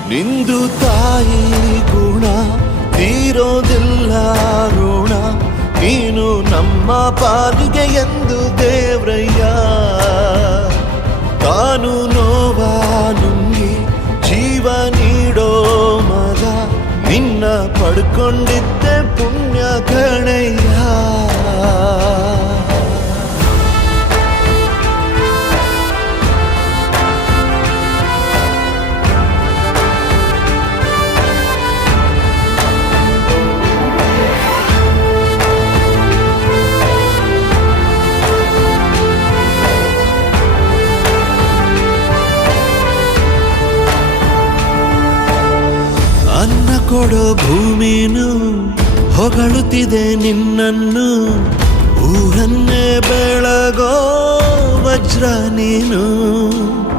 ನಿಂದು ತಾಯಿ ಗುಣ ತೀರೋದಿಲ್ಲ ಋಣ, ನೀನು ನಮ್ಮ ಪಾಲಿಗೆ ಎಂದು ದೇವ್ರಯ್ಯ. ತಾನು ನೋವಾ ನುಂಗಿ ಜೀವ ನೀಡೋ ಮಗ, ನಿನ್ನ ಪಡ್ಕೊಂಡಿದ್ದೆ ಪುಣ್ಯ ಗಣಯ್ಯ. ಅನ್ನ ಕೊಡೋ ಭೂಮಿನು ಹೊಗಳುತ್ತಿದೆ ನಿನ್ನನ್ನು, ಊರನ್ನೇ ಬೆಳಗೋ ವಜ್ರ ನೀನು.